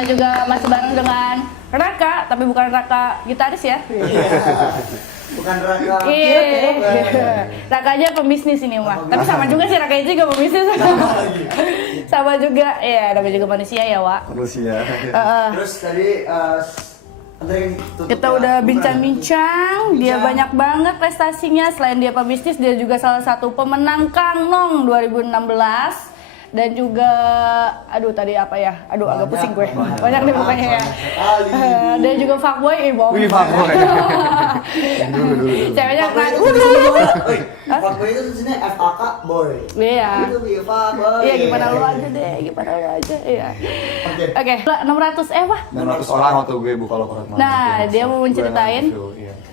kita juga masih bareng dengan Raka, tapi bukan Raka gitaris ya. Bukan Raka. Iya. Raka aja pembisnis ini mah. Tapi sama juga sih Raka juga pembisnis. Sama juga, ya namanya juga manusia ya, Wak. Manusia. Terus tadi Kita udah bincang-bincang, dia banyak banget prestasinya. Selain dia pebisnis, dia juga salah satu pemenang Kangnong 2016. Dan juga, aduh tadi apa ya? Aduh agak pusing gue. Banyak deh pokoknya ya. Dan juga fuckboy, bohong. Wih, fuckboy. Ceweknya keren. Fuckboy itu sebenarnya FAK boy. Iya. Itu fuckboy. Iya, gimana lu aja deh, gimana lu aja. Iya. Oke, 600 wah. 600 orang waktu gue buka loker. Nah, dia mau menceritain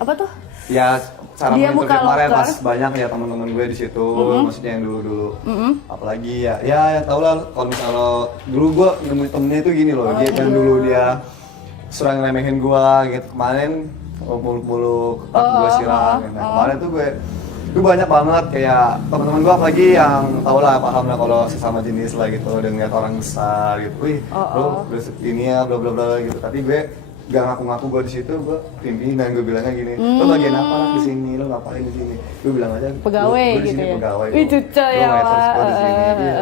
apa tuh? Ya, cara Dia menginterview buka kemarin loker. pas banyak ya teman-teman gue di situ, maksudnya yang dulu-dulu. Apalagi ya tau lah kalau misalnya dulu gue nemuin temennya itu gini loh, dia yang dulu dia sering remehin gue gitu. Kemarin muluk-muluk gue silang gitu. Nah, kemarin tuh gue banyak banget kayak teman-teman gue apalagi yang tau lah paham lah kalau sesama jenis lah gitu, dan ngeliat orang besar gitu, wih lo ini ya bla bla bla gitu. Tapi gue gak ngaku-ngaku gue di situ, gue pimpinan, gue bilangnya gini, lo bagian apa lah di sini, lo ngapain di sini? Gue bilang aja Pegawai gue di gitu sini ya. pegawai. Ih, cucok ya, Wak.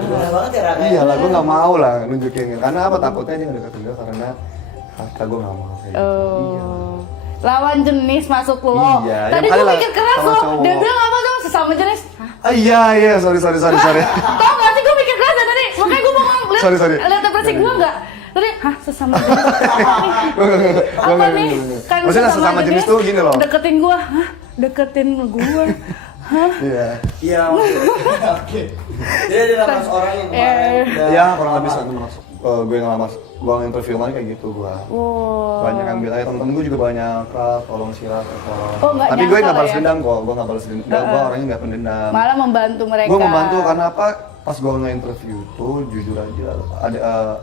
Bener banget ya Raka. Iya lah, gue nggak mau lah nunjukin, karena apa takutnya dia nggak deketin gue karena harta gue nggak mau kayak gitu. Iya. Lawan jenis masuk lo. Iya, Tadi yang kali gue lah mikir keras sama loh. cowok. Dia bilang apa tuh sesama jenis? Hah? Iya, sorry. Tau gak sih gue mikir keras ya tadi? Makanya gue mau Sorry. lihat depresi gue gak? Tadi, sesama jenis? Apa nih? Kan Maksudnya sesama jenis tuh gini loh. Deketin gue? Hah? Deketin gue? Hah? Iya. Iya maksudnya. Oke. Jadi ada 600 orang yang kemarin. Iya, kurang lebih satu masuk. Gue ngelamar, gue interview kemarin kayak gitu gue. Wow. Banyak yang bilang, temen-temen gue juga banyak, Kak, tolong silat, tolong. Oh, nggak tapi gue nyangka nggak balas ya? dendam kok, gue nggak balas dendam. Gue orangnya nggak pendendam. Malah membantu mereka. Gue membantu karena apa? Pas gue nge-interview tuh jujur aja ada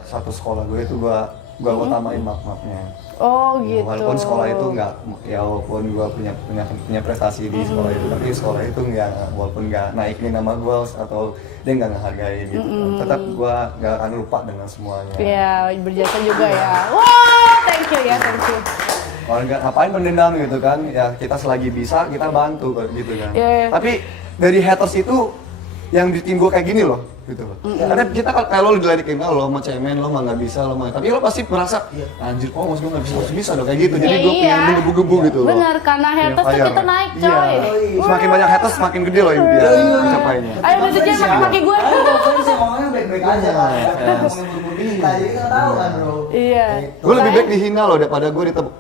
satu sekolah gue itu gue utamain maaf-maafnya. Oh gitu. Walaupun sekolah itu nggak, ya walaupun gue punya prestasi di sekolah itu, tapi sekolah itu nggak, walaupun nggak naikin nama gue atau dia nggak ngehargai gitu, tetap gue nggak akan lupa dengan semuanya. Iya, berjasa juga ya. Wah, thank you ya, thank you. Kalau nggak ngapain mendendam gitu kan, ya kita selagi bisa kita bantu gitu kan. Yeah. Tapi dari haters itu yang bikin gue kayak gini loh, gitu loh. Karena kita kalau lo diledekin, lo mau cemen, lo mah nggak bisa, lo mah. Tapi lo pasti merasa, anjir, mas gue nggak bisa, harus bisa dong kayak gitu. Jadi gue pengen menggebu-gebu gitu loh. Bener, karena haters tuh kita naik coy. Iya. Semakin banyak haters, semakin gede loh impian mencapainya. Ayo nunjukin maki gue. Tadi sih ngomongnya baik-baik aja kan. Ngomongin buru-buru kita, jadi kita tahu kan bro. Iya. Gue lebih baik dihina loh daripada gue ditepuk.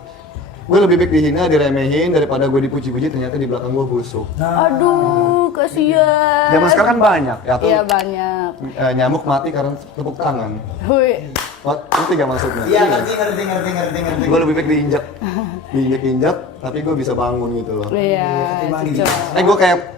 Gue lebih baik dihina, diremehin daripada gue dipuji-puji ternyata di belakang gue busuk. Aduh, kasihan. Zaman sekarang kan banyak, ya tuh. Iya banyak. Nyamuk mati karena tepuk tangan. Hui. Ngerti gak maksudnya? Iya ngerti. Gue lebih baik diinjak, tapi gue bisa bangun gitu loh. Iya.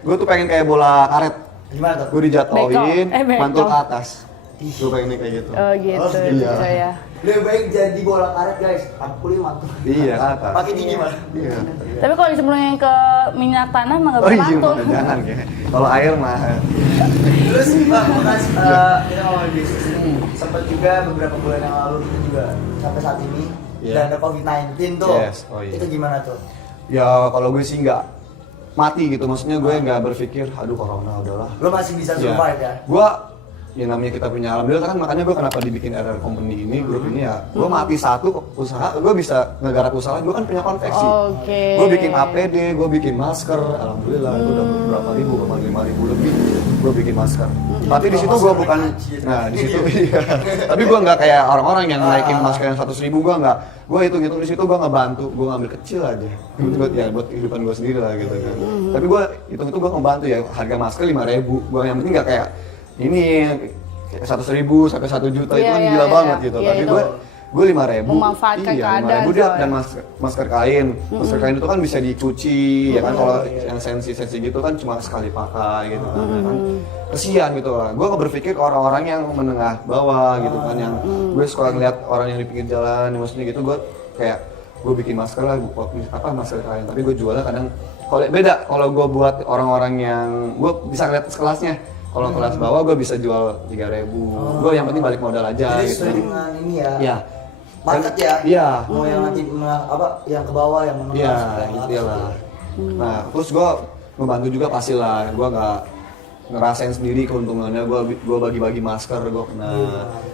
Gue tuh pengen kayak bola karet. Gimana tuh? Gue dijatuhin, Bengkok. mantul ke atas. Gue pengen kayak gitu. Oh gitu, iya. gitu ya. Lebih baik jadi bola karet guys, aku mantul. Iya, ke atas. Pakai gigi mas. Iya. Tapi kalau disembunyiin ke minyak tanah mah nggak Oh bisa iya, mantul. jangan ya. Kalau air mah. Terus bang, kita ngomongin bisnis ini. Sempat juga beberapa bulan yang lalu kita juga sampai saat ini dan ada COVID-19 tuh. Yes, oh iya. Itu gimana tuh? Ya kalau gue sih nggak mati gitu, maksudnya gue nggak berpikir, aduh corona udahlah. Lo masih bisa survive ya? Gue ya namanya kita punya alhamdulillah kan, makanya gue kenapa dibikin RR Company ini, grup ini ya gue mati satu usaha, gue bisa ngegarap usaha, gue kan punya konveksi. Oke. Gue bikin APD, gue bikin masker, alhamdulillah itu udah berapa ribu, 5.000 lebih gue bikin masker. Tapi di situ gue bukan, nah di situ iya. Tapi gue nggak kayak orang-orang yang naikin masker yang 100.000, gue nggak. Gue hitung-hitung di situ gue ngebantu, gue ngambil kecil aja, buat kehidupan gue sendiri lah gitu kan. Tapi gue hitung-hitung gue ngebantu ya, harga masker 5.000, gue yang penting nggak kayak ini 100.000 sampai 1 juta itu kan gila banget gitu. Tapi gue 5.000. Memanfaatkan keadaan. 5.000 dia dan masker kain. Masker kain itu kan bisa dicuci ya kan, kalau yang sensi gitu kan cuma sekali pakai gitu kan. Kesian gitu lah. Gue berpikir orang-orang yang menengah bawah gitu kan, yang gue suka ngeliat orang yang di pinggir jalan, maksudnya gitu, gue kayak gue bikin masker lah, masker kain. Tapi gue jualnya kadang kalau beda, kalau gue buat orang-orang yang gue bisa ngeliat kelasnya. Kalau kelas bawah gue bisa jual 3.000. Gue yang penting balik modal aja jadi gitu. sesuai dengan ini ya. Ya. market ya. Iya. Mau yang nanti yang ke bawah yang menengah. Iya, yang gitu atas lah. Nah, terus gue ngebantu juga pastilah. Gue nggak ngerasain sendiri keuntungannya. Gue bagi-bagi masker, gue kena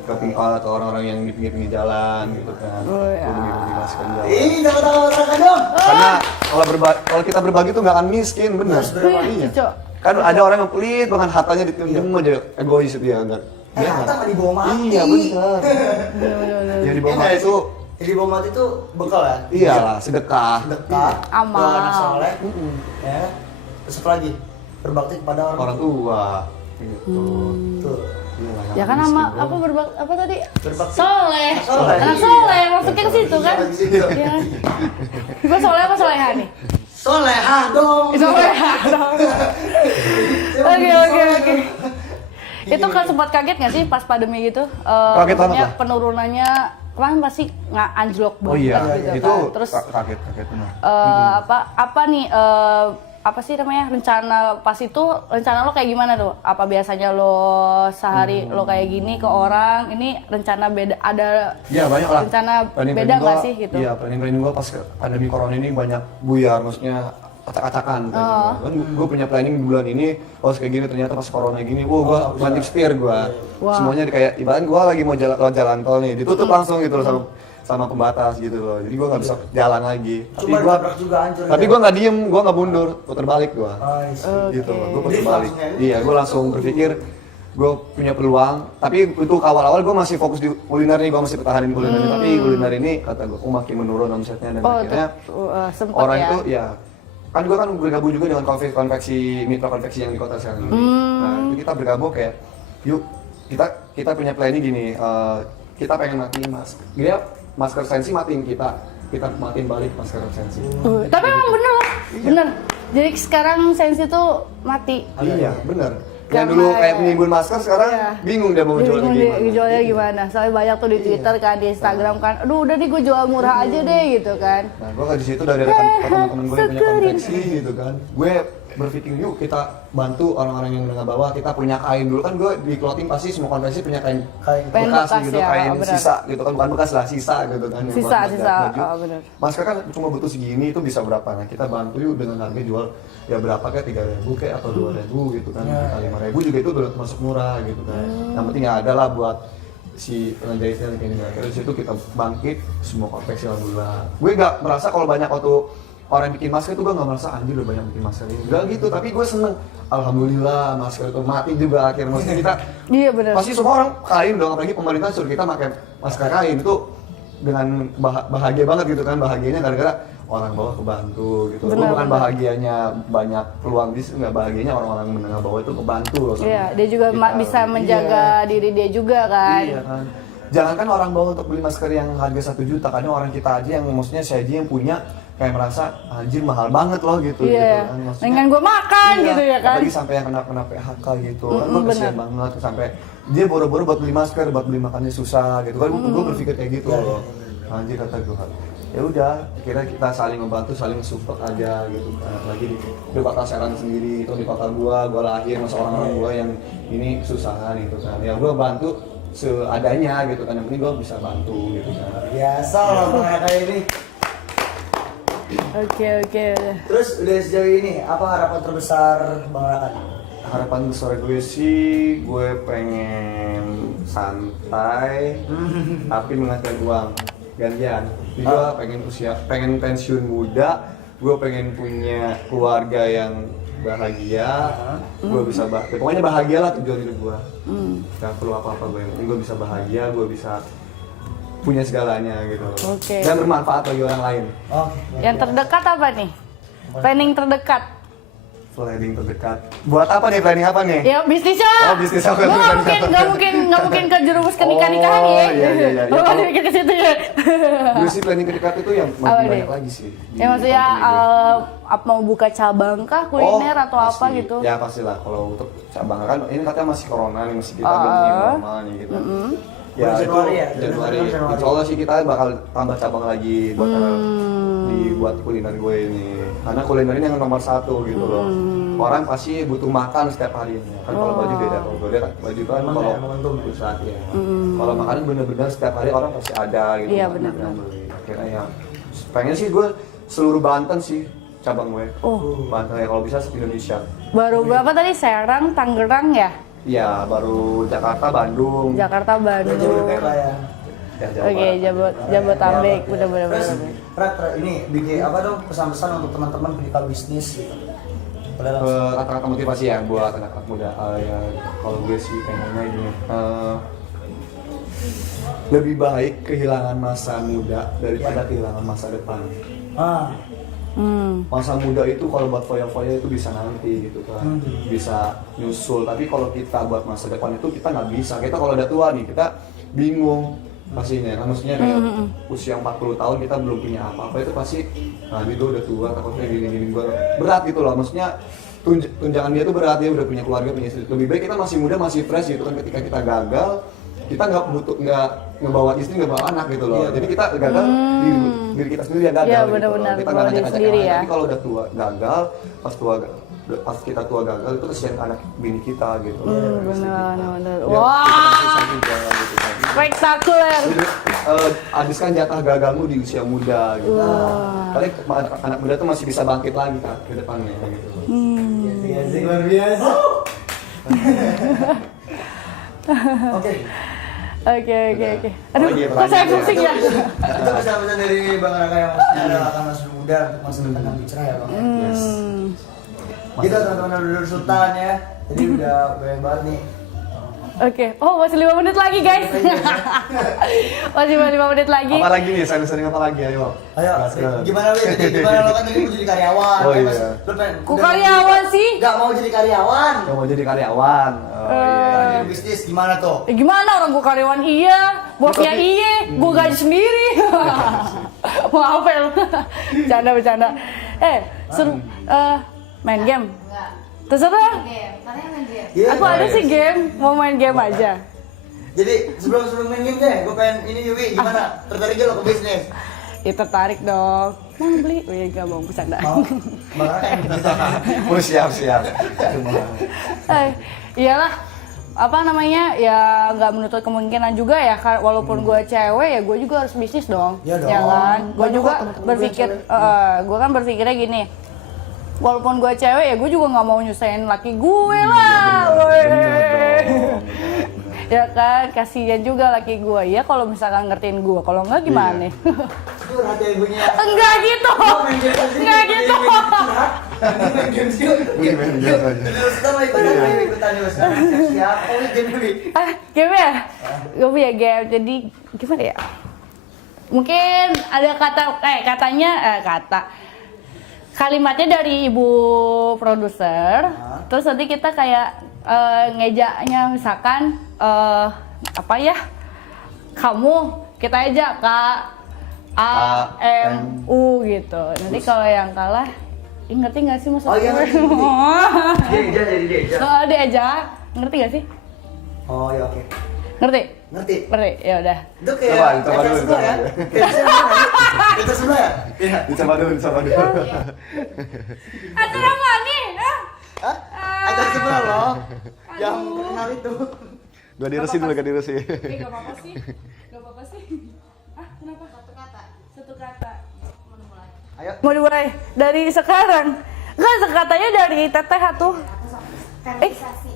ke atau orang-orang yang di pinggir-pinggir jalan gitu kan. Gue bagi-bagi masker jalan. Ih, tahu dong. Karena kalau kita berbagi tuh nggak akan miskin, bener. Iya. Cok. Kan ada orang yang pelit banget, hartanya ditimbun aja, egois dia enggak. Harta nggak dibawa mati. Iya benar. Yang dibawa mati itu Yang dibawa mati itu bekal ya? iyalah sedekah. Dekat, Amal. doa anak soleh, ya. Terus apa lagi? Berbakti kepada Orang tua gitu. Tuh. Iyalah, Ya kan miskin, sama bro. apa apa tadi? Berbakti. Soleh. Soleh. Anak soleh masuknya ke situ kan? Iya, di situ. Iya kan? Gue soleh apa soleha nih? Solehah dong. Soleha dong. Oke. Itu kan sempat kaget nggak sih pas pandemi gitu? Kaget banget maksudnya lah. penurunannya kemarin pasti nggak anjlok Oh banget iya, gitu itu kan. Terus kaget benar. apa nih apa sih namanya rencana pas itu rencana lo kayak gimana tuh? Apa biasanya lo sehari lo kayak gini ke orang? Ini rencana beda ada Iya banyak lah. rencana Planning beda nggak gua- sih gitu? Iya planning gua pas pandemi corona ini banyak buyar, maksudnya acak-acakan. Kan gue punya planning bulan ini, kayak gini ternyata pas corona gini, gue mantip setir gue. Wah. Semuanya kayak ibaratnya gue lagi mau jalan tol nih, ditutup langsung gitu loh sama pembatas gitu loh. Jadi gue nggak bisa jalan lagi. Cuma nabrak juga hancur. Tapi gue nggak diem, gue nggak mundur, puter balik gue. Gitu, gue puter Jadi balik. langsung ya? Iya, gue langsung berpikir gue punya peluang. Tapi untuk awal-awal gue masih fokus di kuliner nih, gue masih pertahanin kuliner ini. Tapi kuliner ini kata gue, makin menurun omsetnya dan akhirnya sempet orang ya. itu ya kan gue kan bergabung juga dengan konveksi mitra konveksi yang di kota sekarang ini. Nah itu kita bergabung kayak yuk kita punya planning gini, kita pengen matiin masker sensi matiin kita matiin balik masker sensi. Tapi emang bener. Jadi sekarang sensi tuh mati. Iya bener. Karena Yang dulu kayak penimbun masker sekarang iya. bingung dia mau jualnya gimana. Jualnya gimana? Soalnya banyak tuh di Twitter kan, di Instagram kan. Aduh udah nih gue jual murah aja deh gitu kan. Nah, gue di situ dari teman-teman gue yang punya konveksi gitu kan. Gue berpikir yuk kita bantu orang-orang yang menengah bawah. Kita punya kain dulu kan gue di clothing pasti semua konveksi punya kain bekas gitu, ya, kain bener. sisa gitu kan, bukan bekas lah sisa gitu kan. yang Sisa, buat baju. bener. Masker kan cuma butuh segini itu bisa berapa? Nah kita bantu yuk dengan harga jual ya berapa kayak 3.000 kayak atau 2.000 gitu kan, 5.000 juga itu udah termasuk murah gitu kan. Yang penting ya ada lah buat si penjahitnya kayak gini. Akhirnya di situ kita bangkit semua konveksi alhamdulillah. Gue gak merasa kalau banyak waktu orang yang bikin masker itu gue gak merasa anjir udah banyak bikin masker ini. Gak gitu, tapi gue seneng. Alhamdulillah masker itu mati juga akhirnya. Maksudnya kita Iya bener. pasti semua orang kain dong, apalagi pemerintah suruh kita pakai masker kain itu dengan bahagia banget gitu kan. Bahagianya gara-gara orang bawah kebantu gitu. Bener, Bukan bener. bahagianya banyak peluang bisnis, nggak bahagianya orang-orang menengah bawah itu kebantu loh sama Iya, dia juga kita. bisa menjaga diri dia juga kan. Iya kan. Jangankan orang bawah untuk beli masker yang harga 1 juta, kadang orang kita aja yang maksudnya saya aja yang punya kayak merasa anjir mahal banget loh gitu. Iya. Gitu kan. Maksudnya, Dengan gue makan iya, gitu ya kan. Apalagi sampai yang kena PHK gitu. Kan gue bener. kesian banget sampai dia boro-boro buat beli masker, buat beli makannya susah gitu kan. Gue berpikir kayak gitu loh. Anjir kata gue kan. Ya udah, kira kita saling membantu, saling support aja gitu kan. Lagi di kota Serang sendiri, itu di kota gua lahir masa orang-orang gua yang ini kesusahan gitu kan. Ya gua bantu seadanya gitu kan, yang penting gua bisa bantu gitu kan. Biasa lah kayak ini. Oke. Terus udah sejauh ini apa harapan terbesar Bang Rakan? Harapan besar gue sih, gue pengen santai tapi menghasilkan uang gantian. Jadi gue pengen pensiun muda, gue pengen punya keluarga yang bahagia, gue bisa pokoknya bahagia lah tujuan hidup gue. Gak perlu apa-apa gue, yang penting gue bisa bahagia, gue bisa punya segalanya gitu. Oke. Dan bermanfaat bagi orang lain. Yang terdekat apa nih? Planning terdekat. Planning terdekat. Buat apa nih? Planning apa nih? Ya bisnisnya. Oh, bisnis apa? Gue nggak mungkin ke jerumus ke nikah-nikahan ya. Iya. Lo masih mikir ke situ ya. Gue sih planning terdekat itu yang Apa makin nih? banyak lagi sih. Ya maksudnya apa mau buka cabang kah kuliner atau apa pasti. gitu? Ya pastilah kalau untuk cabang kan ini katanya masih corona nih, masih kita belum new normal nih gitu. Ya Bulan itu Januari ya? Januari. Januari. Insya Allah sih kita bakal tambah cabang lagi buat buat kuliner gue ini. Karena kuliner ini yang nomor satu gitu loh. Orang pasti butuh makan setiap harinya. Kan kalau baju beda, kalau baju kan baju kan Emang kalau ya, momentum saat ya. kalau makanan bener-bener setiap hari orang pasti ada gitu. Iya, kan, bener. yang beli. Akhirnya ya pengen sih gue seluruh Banten sih cabang gue. Banten ya kalau bisa se-Indonesia. Baru berapa tadi? Serang, Tangerang ya? Iya, baru Jakarta, Bandung. Jakarta, Udah jauh Bandung. kayak lah ya. Ya, Jawa Oke, Barat. Jabotabek, Terus, bener-bener. Rat, ini bikin apa dong pesan-pesan untuk teman-teman penikal bisnis gitu. Boleh langsung. Kata-kata motivasi ya buat anak-anak muda. Ya kalau gue sih pengennya gini. Lebih baik kehilangan masa muda daripada kehilangan masa depan. Ah, Masa muda itu kalau buat foya-foya itu bisa nanti gitu kan, bisa nyusul. Tapi kalau kita buat masa depan itu kita nggak bisa. Kita kalau udah tua nih kita bingung pastinya. Kan maksudnya kayak usia 40 tahun kita belum punya apa-apa itu pasti, nah itu udah tua takutnya gini-gini berat gitu loh. Maksudnya tunjangan dia tuh berat, dia udah punya keluarga, punya istri. Lebih baik kita masih muda, masih fresh gitu kan. Ketika kita gagal, kita nggak ngebawa istri, nggak bawa anak gitu loh. Jadi kita gagal diri kita sendiri yang gagal Iya, gitu benar-benar, loh. Kita bawa nggak diri ngajak-ngajak sendiri yang lain. ya. Tapi kalau udah tua gagal, pas kita tua gagal itu kesian anak bini kita gitu. Bener-bener. Ya, Wah, kita juga gitu kan. spektakuler. Jadi, habiskan jatah gagalmu di usia muda gitu. Paling anak muda tuh masih bisa bangkit lagi kan ke depannya gitu. iya sih luar biasa. Oke. Oke. Aduh, Lagi kok saya pertanyaan pusing ya? Itu pesan-pesan dari Bang Raka yang maksudnya adalah akan masih muda untuk masa depan yang bicara ya Bang. Yes. Gitu teman-teman Dulur Sultan ya. Jadi udah banyak banget nih. Oke, oh masih 5 menit lagi guys. Masih 5 menit lagi. Apa lagi nih? Sering apa lagi? Ayo. Ayo, Gaskan. gimana Wi? Jadi gimana lo kan tadi mau jadi karyawan? Oh, kan, iya. Mas? Lo pengen Kok karyawan sih? Gak mau jadi karyawan. Yang mau jadi karyawan. Oh, iya. Jadi bisnis gimana tuh? Gimana orang gua karyawan iya, bosnya Tapi- iya, gua gaji sendiri. Mau apa ya lu? Bercanda. Suruh main game. Terserah. Iya, Aku ada sih game, mau main game aja. Jadi sebelum main game deh, gue pengen ini Wi, gimana? Tertarik gak lo ke bisnis? Ya tertarik dong. Mau beli? Wih, gak mau bercanda. Mau? Bang Raka yang bisa. Oh, siap. Iyalah, apa namanya, ya nggak menutup kemungkinan juga ya, walaupun gue cewek ya gue juga harus bisnis dong. Iya dong. Ya kan? Gue Banyak juga kok temen-temen berpikir, gue cewek. gue kan berpikirnya gini, walaupun gue cewek ya gue juga nggak mau nyusahin laki gue lah. Woi. Ya kan, kasihan juga laki gue ya kalau misalkan ngertiin gue, kalau nggak gimana? Itu hati ibunya. Enggak gitu. Enggak gitu. Main game sih. Main game aja. Terus kita mau ikutan yuk. Siap. Oh, game Wi. Game ya? Gue punya game, jadi gimana ya? Mungkin ada kalimatnya dari ibu produser, terus nanti kita kayak ngejaknya misalkan apa ya? Kamu, kita aja KAMU gitu. Nanti kalau yang kalah, ngerti nggak sih maksud Oh, iya, gue? ngerti. Jadi Deja. Kalau diajak, ngerti nggak sih? Oh, ya oke. Ngerti? Ngerti. Ngerti, ya udah. Itu kayak Coba dulu, sebelah ya. Kita sebelah ya? Iya. Dicoba dulu. Acara apa nih? Hah? Ada sebelah loh. Yang kenal itu. Gak diresin dulu, gak diresin. Gak apa-apa sih. Kenapa? Satu kata. Ayo. Mau dimulai dari sekarang. Kan sekatanya dari teteh tuh. Sterilisasi.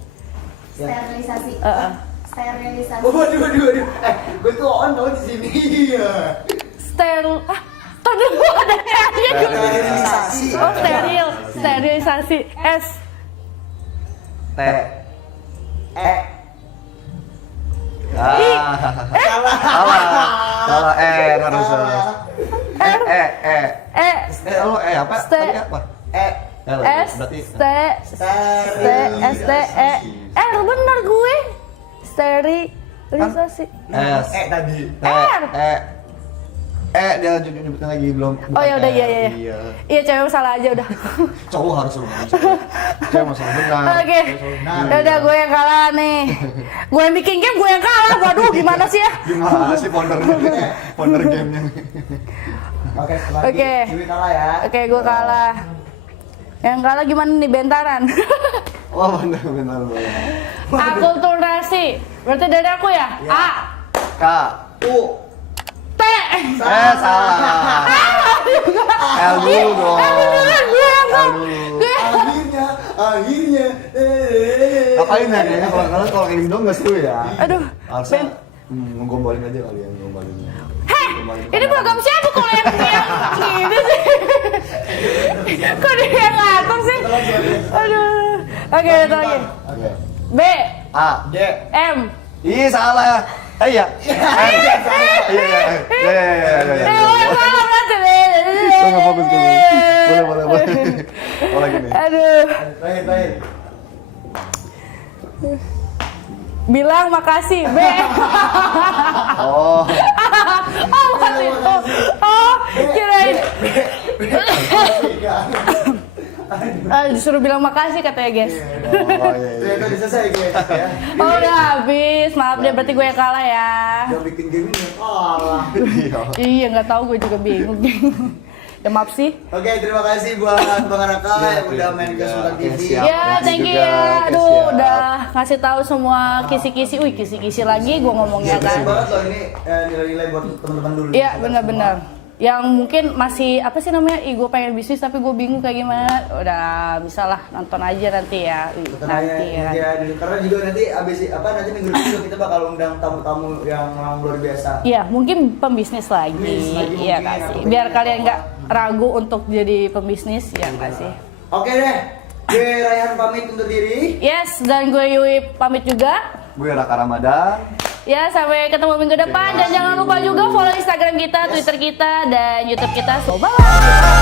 Sterilisasi. Waduh. Gue tuh on tau di sini. Tadi dulu ada aja dulu. Sterilisasi. Oh, sterilisasi. S. T. Salah harus. Lo apa? Tadi apa? S T S T E R bener gue. Sterilisasi. S. Tadi. Dia nyebutin lagi belum. Oh ya udah, iya. Iya, cewek salah aja udah. Cowok harus lu. Cewek masalah benar. Oke. Udah gue yang kalah nih. Gue yang bikin game, gue yang kalah. Waduh, gimana sih ya? Gimana sih founder gamenya? Oke, Oke. Yui kalah ya. Oke, gue kalah. Yang kalah gimana nih, bentaran? Oh benar. Akulturasi. Berarti dari aku ya? Iya. A. K. U. T. Salah. L dulu dong. L dulu. Akhirnya. Ngapain ya kayaknya kalau kayak gitu dong nggak seru ya. Aduh. Harusnya ngegombalin aja kali ya, ngegombalinnya. Heh, ini program siapa kalau yang gini sih? Kok dia yang ngatur sih? Aduh. Oke, satu lagi. Oke. B. A. D. M. Ih salah. Iya. Iya. Salah berarti. Gue nggak fokus ke gue. Boleh. Oh lagi nih. Aduh. Terakhir. Bilang makasih, B. Oh. Oh, bukan itu. Oh, kirain. Disuruh bilang makasih katanya, guys. Oh iya. Ternyata udah selesai guys ya. Oh, udah habis. Maaf deh, berarti gue yang kalah ya. Udah bikin game ini kalah. Iya, nggak tahu, gue juga bingung. Ya maaf sih. Oke, terima kasih buat Bang Raka yang udah main ke Sultan TV. Siap. Ya, thank you juga, ya. oke, Aduh, siap. udah ngasih tahu semua kisi-kisi. Wih, kisi-kisi lagi gue ngomongnya Keren kan. banget loh ini nilai-nilai buat teman-teman dulu. Iya, benar-benar. Yang mungkin masih apa sih namanya? Ih, gue pengen bisnis tapi gue bingung kayak gimana. Udah bisa lah, nonton aja nanti ya. Nanti ya. Karena juga nanti nanti minggu depan juga kita bakal undang tamu-tamu yang luar biasa. Iya, mungkin pembisnis lagi. Pembisnis lagi Iya mungkin, kasih. atau Biar mungkin kalian apa. nggak ragu untuk jadi pembisnis, ya kasih. Oke deh, gue Rayhan pamit undur diri. Yes, dan gue Yui pamit juga. Gue Raka Ramadan. Ya, sampai ketemu minggu depan. Dan jangan lupa juga follow Instagram kita, Twitter kita, dan YouTube kita. So, bye!